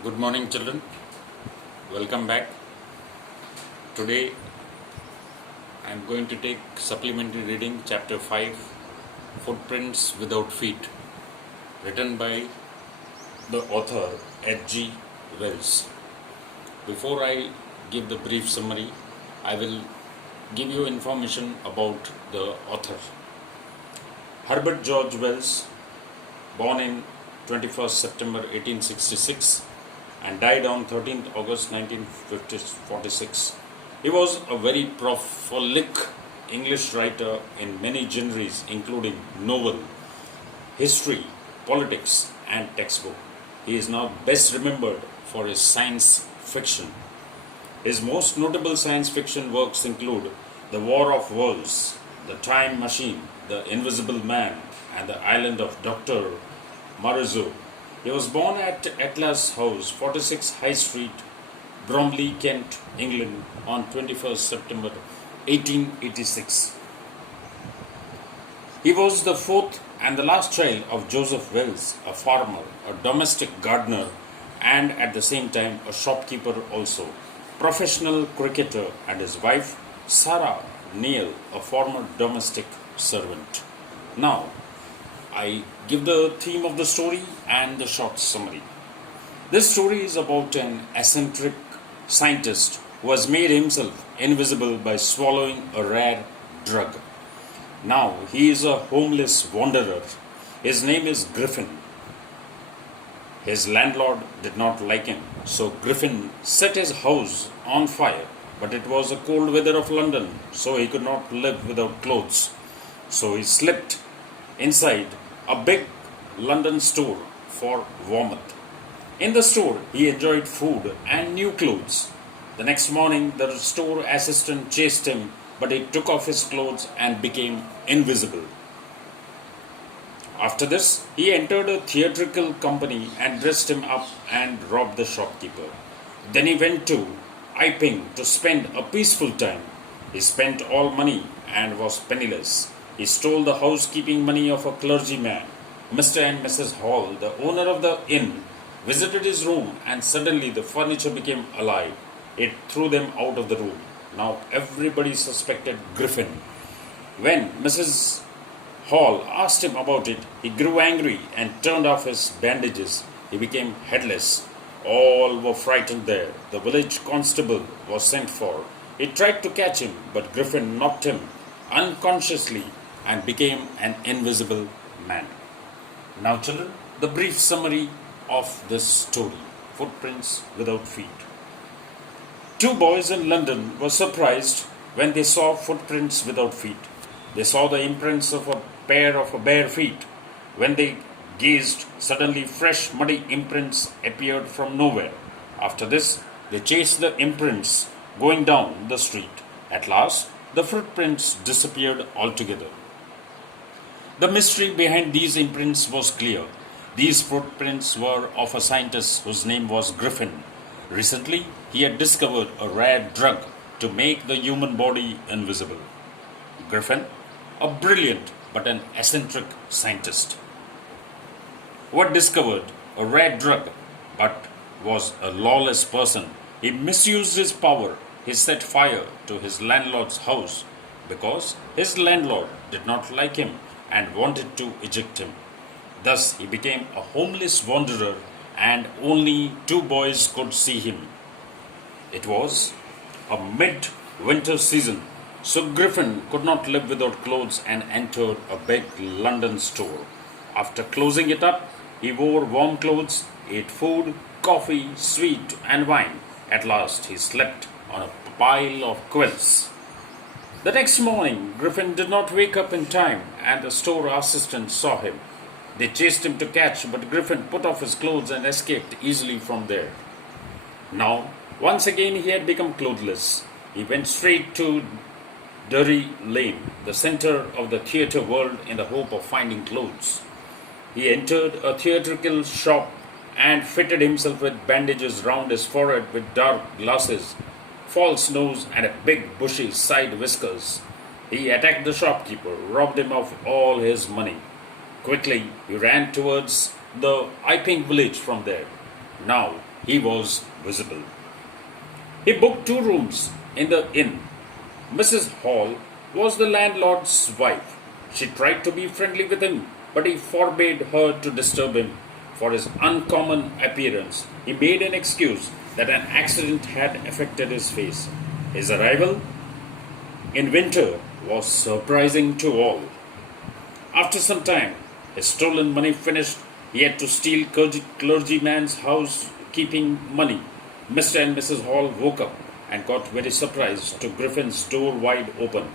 Good morning, children. Welcome back. Today I am going to take supplementary reading, chapter 5, Footprints Without Feet, written by the author H.G. Wells. Before I give the brief summary, I will give you information about the author. Herbert George Wells, born in 21st September 1866 and died on 13th August 1946. He was a very prolific English writer in many genres including novel, history, politics and textbook. He is now best remembered for his science fiction. His most notable science fiction works include The War of Worlds, The Time Machine, The Invisible Man and The Island of Dr. Moreau. He was born at Atlas House, 46 High Street, Bromley, Kent, England on 21st September 1886. He was the fourth and the last child of Joseph Wells, a farmer, a domestic gardener, and at the same time a shopkeeper also, professional cricketer, and his wife Sarah Neal, a former domestic servant. Now, I give the theme of the story and the short summary. This story is about an eccentric scientist who has made himself invisible by swallowing a rare drug. Now he is a homeless wanderer. His name is Griffin. His landlord did not like him, so Griffin set his house on fire. But it was the cold weather of London, so he could not live without clothes. So he slipped inside a big London store for warmth. In the store, he enjoyed food and new clothes. The next morning, the store assistant chased him, but he took off his clothes and became invisible. After this, he entered a theatrical company and dressed him up and robbed the shopkeeper. Then he went to Iping to spend a peaceful time. He spent all money and was penniless. He stole the housekeeping money of a clergyman. Mr. and Mrs. Hall, the owner of the inn, visited his room and suddenly the furniture became alive. It threw them out of the room. Now everybody suspected Griffin. When Mrs. Hall asked him about it, he grew angry and turned off his bandages. He became headless. All were frightened there. The village constable was sent for. He tried to catch him, but Griffin knocked him unconsciously and became an invisible man. Now, children, the brief summary of this story, Footprints Without Feet. Two boys in London were surprised when they saw footprints without feet. They saw the imprints of a pair of bare feet. When they gazed, suddenly fresh muddy imprints appeared from nowhere. After this, they chased the imprints going down the street. At last, the footprints disappeared altogether. The mystery behind these imprints was clear. These footprints were of a scientist whose name was Griffin. Recently, he had discovered a rare drug to make the human body invisible. Griffin, a brilliant but an eccentric scientist, who had discovered a rare drug but was a lawless person. He misused his power. He set fire to his landlord's house because his landlord did not like him and wanted to eject him. Thus, he became a homeless wanderer and only two boys could see him. It was a mid-winter season, so Griffin could not live without clothes and entered a big London store. After closing it up, he wore warm clothes, ate food, coffee, sweet and wine. At last, he slept on a pile of quilts. The next morning, Griffin did not wake up in time and the store assistant saw him. They chased him to catch, but Griffin put off his clothes and escaped easily from there. Now, once again he had become clothless. He went straight to Drury Lane, the center of the theatre world, in the hope of finding clothes. He entered a theatrical shop and fitted himself with bandages round his forehead with dark glasses, false nose and a big bushy side whiskers. He attacked the shopkeeper, robbed him of all his money. Quickly, he ran towards the Iping village from there. Now, he was visible. He booked 2 rooms in the inn. Mrs. Hall was the landlord's wife. She tried to be friendly with him, but he forbade her to disturb him for his uncommon appearance. He made an excuse that an accident had affected his face. His arrival in winter was surprising to all. After some time, his stolen money finished. He had to steal clergyman's housekeeping money. Mr. and Mrs. Hall woke up and got very surprised to Griffin's door wide open.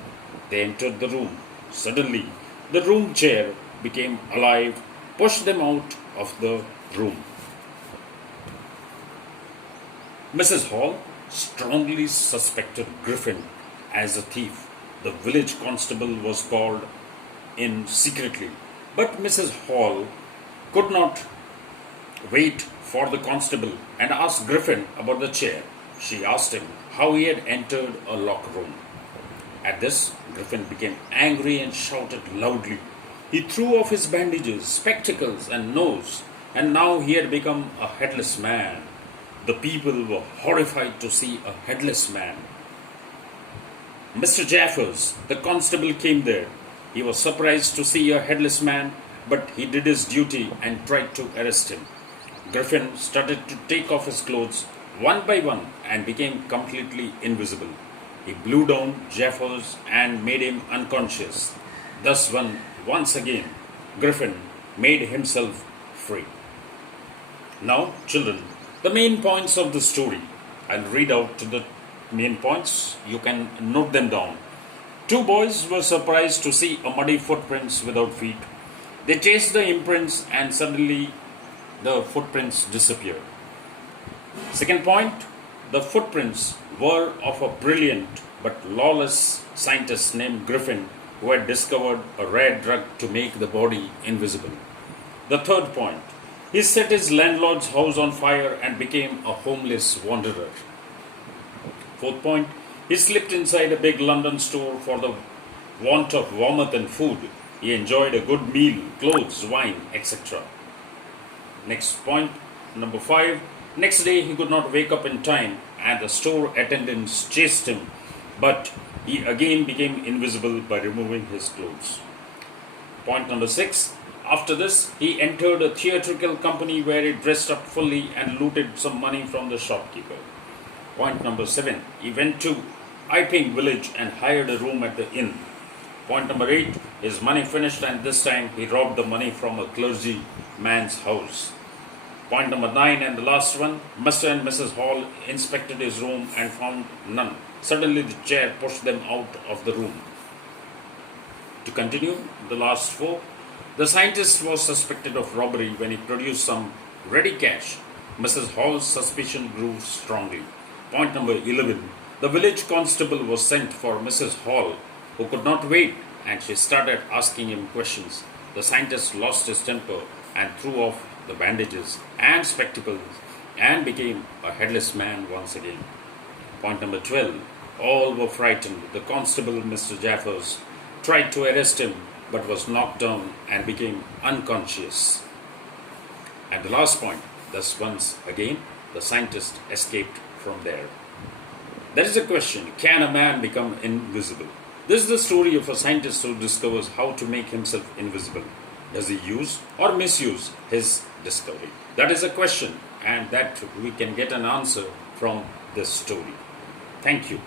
They entered the room. Suddenly, the room chair became alive, pushed them out of the room. Mrs. Hall strongly suspected Griffin as a thief. The village constable was called in secretly, but Mrs. Hall could not wait for the constable and asked Griffin about the chair. She asked him how he had entered a locked room. At this, Griffin became angry and shouted loudly. He threw off his bandages, spectacles, and nose, and now he had become a headless man. The people were horrified to see a headless man. Mr. Jaffers, the constable, came there. He was surprised to see a headless man, but he did his duty and tried to arrest him. Griffin started to take off his clothes one by one and became completely invisible. He blew down Jaffers and made him unconscious. Thus, once again, Griffin made himself free. Now, children, the main points of the story. I'll read out the main points. You can note them down. 2 boys were surprised to see a muddy footprints without feet. They chased the imprints and suddenly the footprints disappeared. Second point, the footprints were of a brilliant but lawless scientist named Griffin who had discovered a rare drug to make the body invisible. The third point, he set his landlord's house on fire and became a homeless wanderer. Fourth point, he slipped inside a big London store for the want of warmth and food. He enjoyed a good meal, clothes, wine, etc. Next point, number 5. Next day he could not wake up in time and the store attendants chased him, but he again became invisible by removing his clothes. Point number 6. After this, he entered a theatrical company where he dressed up fully and looted some money from the shopkeeper. Point number 7. He went to Iping village and hired a room at the inn. Point number 8. His money finished and this time he robbed the money from a clergyman's house. Point number 9 and the last one. Mr. and Mrs. Hall inspected his room and found none. Suddenly the chair pushed them out of the room. To continue, the last 4. The scientist was suspected of robbery when he produced some ready cash. Mrs. Hall's suspicion grew strongly. Point number 11. The village constable was sent for Mrs. Hall, who could not wait, and she started asking him questions. The scientist lost his temper and threw off the bandages and spectacles and became a headless man once again. Point number 12. All were frightened. The constable, Mr. Jaffers, tried to arrest him but was knocked down and became unconscious. And the last point, thus once again, the scientist escaped from there. There is a question, can a man become invisible? This is the story of a scientist who discovers how to make himself invisible. Does he use or misuse his discovery? That is a question, and that we can get an answer from this story. Thank you.